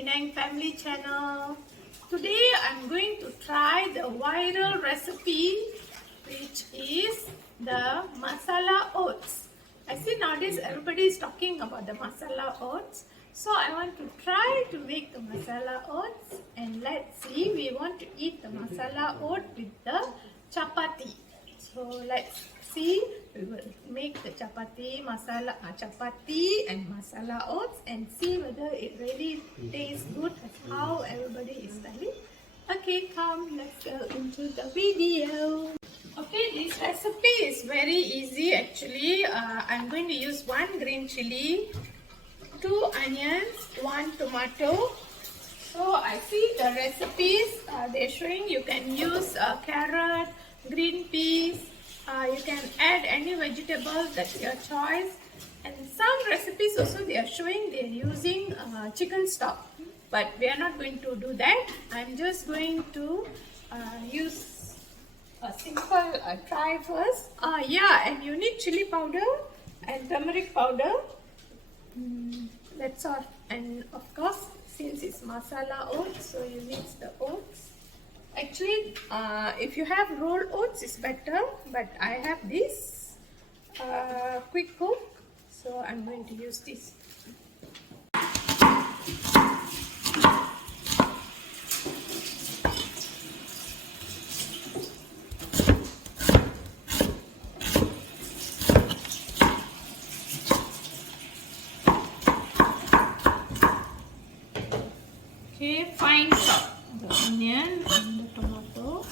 Penang Family channel. Today I'm going to try the viral recipe, which is the masala oats. I see nowadays everybody is talking about the masala oats. So I want to try to make the masala oats, and let's see, we want to eat the masala oat with the chapati. So let's see, we will make the chapati and masala oats and see whether it really tastes good as how everybody is telling. Okay, come, let's go into the video. Okay, this recipe is very easy actually. I'm going to use 1 green chili, 2 onions, 1 tomato. So I see the recipes they're showing you can use carrot, green peas, you can add any vegetable, that's your choice. And some recipes also they are showing they're using chicken stock, but we are not going to do that. I'm just going to use a simple try first. Yeah, and you need chili powder and turmeric powder. That's all. And of course, since it's masala oats, so you need the oats. Actually, if you have rolled oats, it's better. But I have this quick cook, so I'm going to use this. Okay, fine chop the onion and the tomato.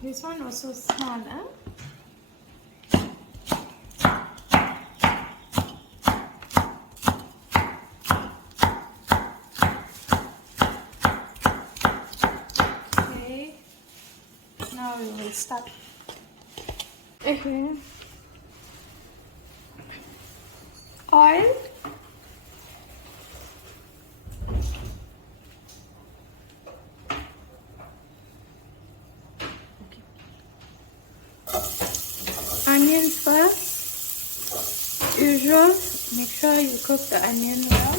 This one also small, huh? Okay, now we will start. Okay. Oil. Onions first. Usual, make sure you cook the onion well.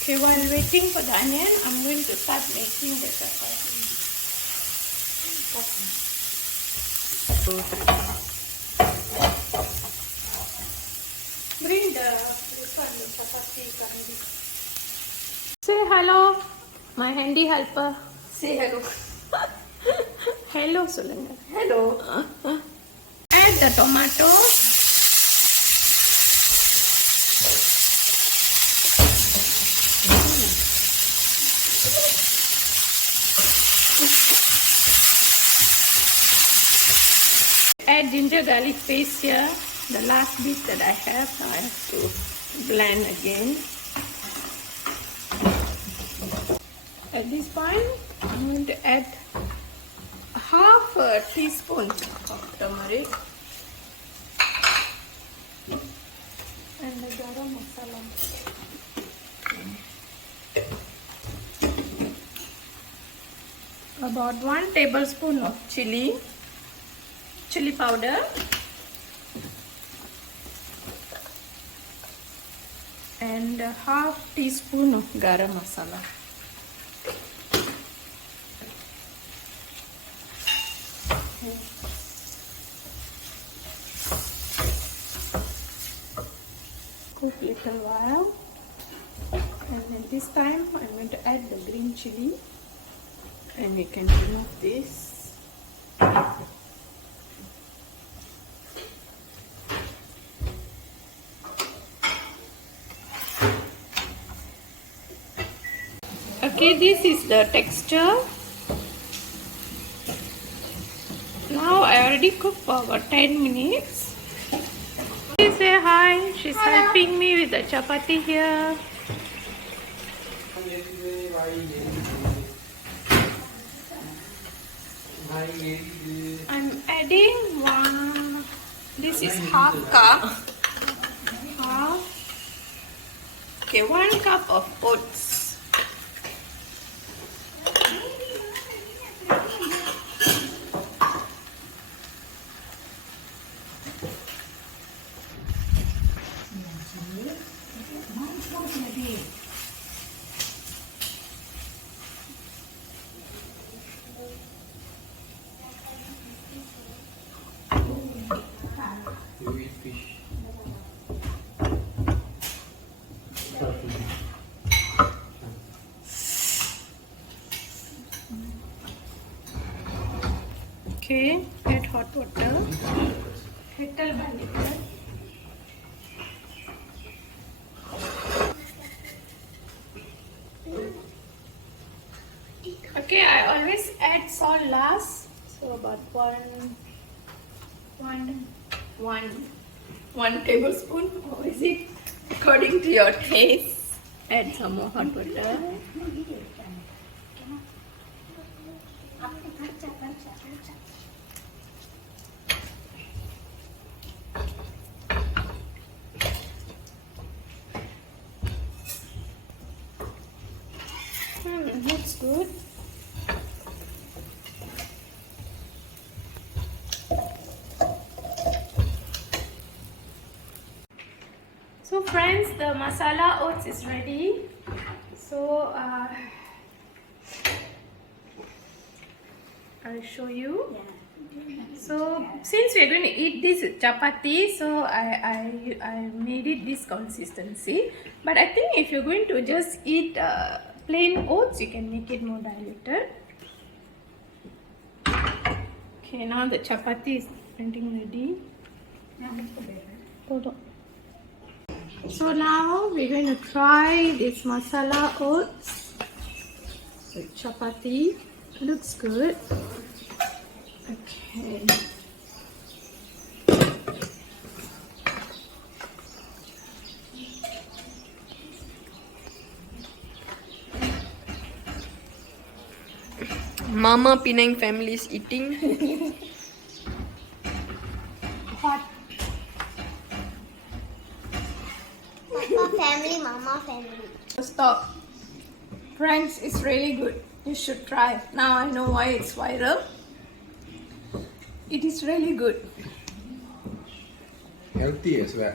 Okay, while waiting for the onion, I'm going to start making the chapati. Bring the chapati kandi. Say hello, my handy helper. Say hello. Hello, solunga. Hello. Add the tomato. Add ginger garlic paste here. The last bit that I have to blend again. At this point, I'm going to add half a teaspoon of turmeric and the garam masala. About 1 tablespoon of chili powder. And a half teaspoon of garam masala. Cook little while, and then this time I'm going to add the green chili, and we can remove this. Okay, this is the texture. Now I already cooked for about 10 minutes. Please say hi. She's helping me with the chapati here. I'm adding one. This is half cup. Half. Okay, 1 cup of oats. You eat fish. Okay, add hot water. Little by little. Okay, I always add salt last. So about one tablespoon, or is it according to your taste? Add some more hot water. Looks good. So friends, the masala oats is ready. So I'll show you. So since we're going to eat this chapati, so I made it this consistency. But I think if you're going to just eat plain oats, you can make it more diluted. Okay, now the chapati is getting ready. Hold on. So now we're going to try this masala oats with chapati. Looks good. Okay. Mama Penang family is eating. Hot. Mama family. Stop. Friends, it's really good. You should try. Now I know why it's viral. It is really good. Healthy as well.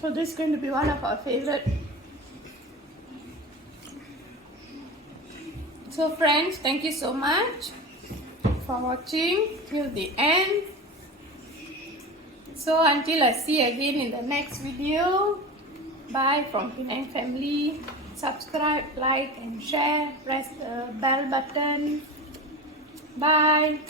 So this is going to be one of our favorite. So friends, thank you so much for watching till the end. So until I see you again in the next video, bye from Penang family. Subscribe, like and share. Press the bell button. Bye.